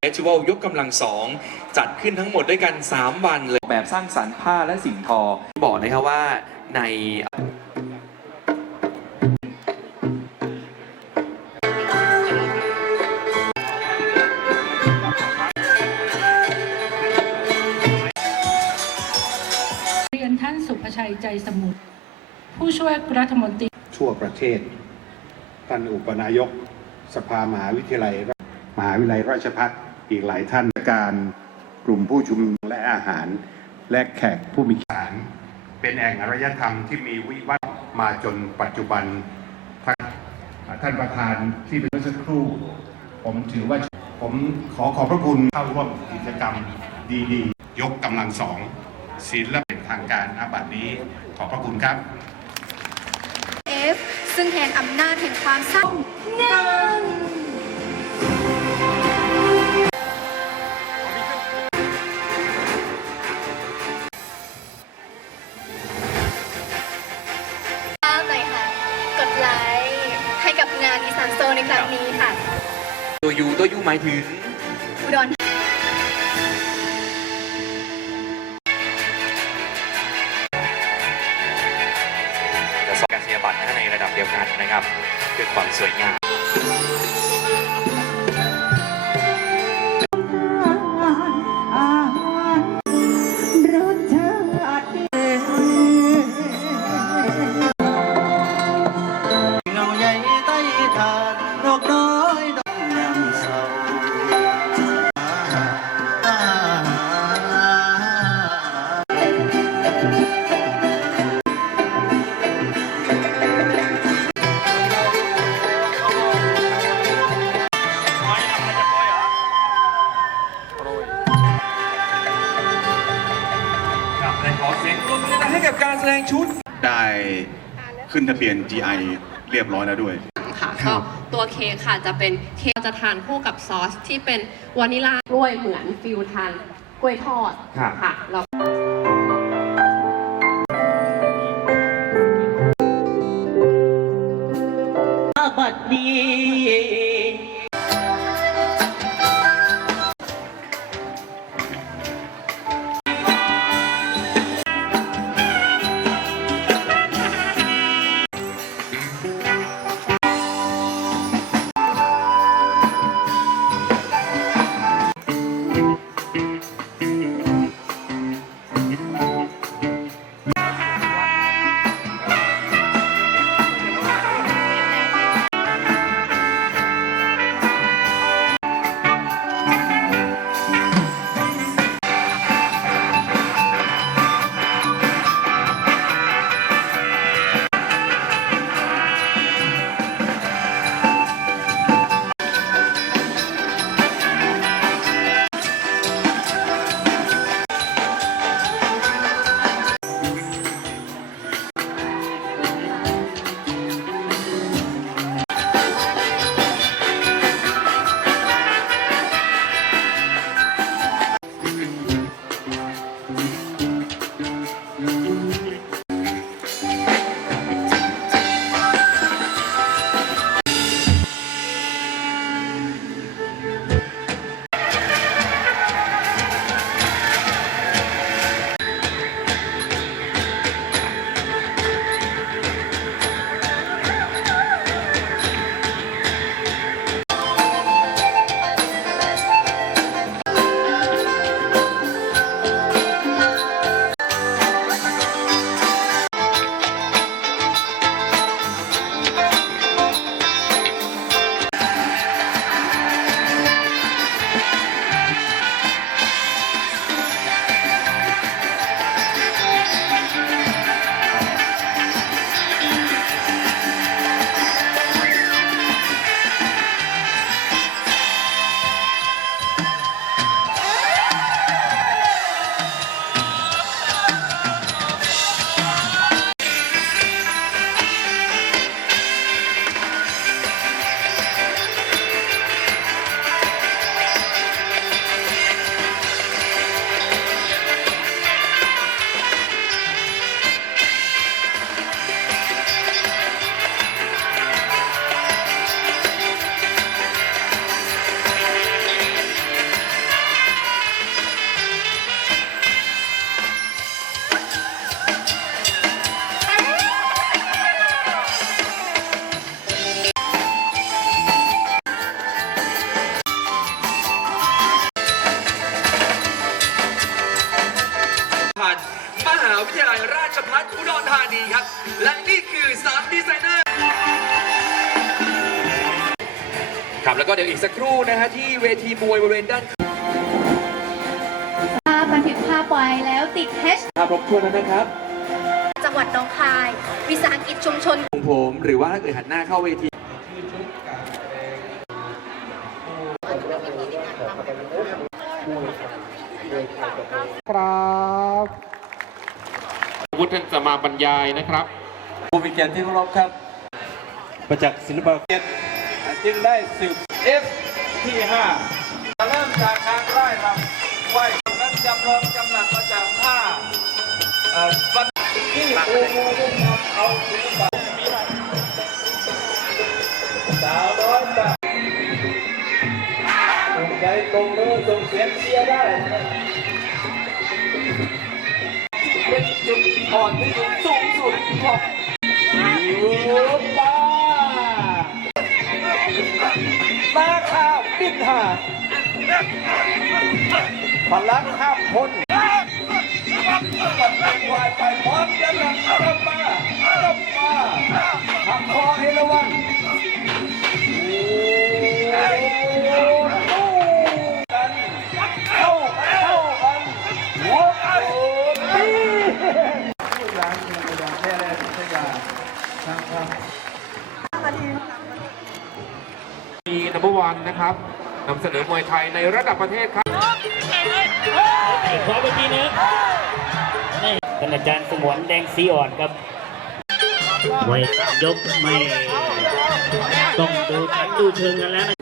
เฟสติวัลยกกำลังสองจัดขึ้นทั้งหมดด้วยกัน 3 วันเลยแบบสร้างสรรค์ผ้าและสิ่งทอ บอกนะครับว่าในเรียนท่านสุภชัยใจสมุทรผู้ช่วยรัฐมนตรีทั่วประเทศ ท่านอุปนายกสภามหาวิทยาลัย มหาวิทยาลัยราชภัฏอีกหลายท่านการกลุ่มผู้ชุมนุมและอาหาร และแขกผู้มีสาร เป็นแอ่งอารยธรรมที่มีวิวัฒน์มาจนปัจจุบัน ท่านประธานที่เป็นเมื่อสักครู่ ผมถือว่าผมขอขอบพระคุณเข้าร่วมกิจกรรมดีๆ ยกกำลังสองศิลปะทางการณบัดนี้ขอบพระคุณครับ F ซึ่งแทนอำนาจแห่งความเศร้าหนึ่งตามหน่อยค่ะ กดไลค์ให้กับงานอีสานโซในครั้งนี้ค่ะ ตัวยูตัวยูหมายถึง บัตรนะในระดับเดียวกันนะครับเพื่อความสวยงาม ขึ้นทะเบียน GI เรียบร้อยแล้วด้วย ค่ะก็ตัวเค้กค่ะจะเป็นเค้กจะทานคู่กับซอสที่เป็นวานิลลากล้วยเหมือนฟิลทานกล้วยทอดครับ ค่ะแล้วบัดนี้ ดอุดรธานีครับ และนี่คือ3ดีไซเนอร์ครับแล้วก็เดี๋ยวอีกสักครู่นะฮะที่เวทีมวยบริเวณด้านภาพบันทึกภาพไว้แล้วติดแฮชภาพครบถ้วนแล้วนะครับจังหวัดหนองคาย วิสาหกิจชุมชน ของผมหรือว่าถ้าเกิดหันหน้าเข้าเวที วุฒิท่านจะมาบรรยายนะครับผู้มีเกียรติที่เคารพครับ ประจักษ์ศิลปะเกียรติจึงได้สืบ F ที่5จะเริ่มจากการไล่ลำไหวนั้นจำลองจำหลักมาจากผ้าเอ่อบันที่โอ้โหได้นำเอาศิลปะสาวน้อยแบบตรงใจตรงมือส่งเสียงเชียร์ได้ อ่อนที่สุดสูงสุดของยูป้ามาข้าวปิดหาพลังข้ามพ้นมันวายไปพร้อมกันนะกลับมากลับมาหักคอให้ระวัง นนะครับนำเสนอมวยไทยในระดับประเทศครับขอไปทีนึงนี่ท่านอาจารย์สมวนแดงสีอ่อนครับมวยยกไม่ต้องดูขันดูเชิงกันแล้วนะ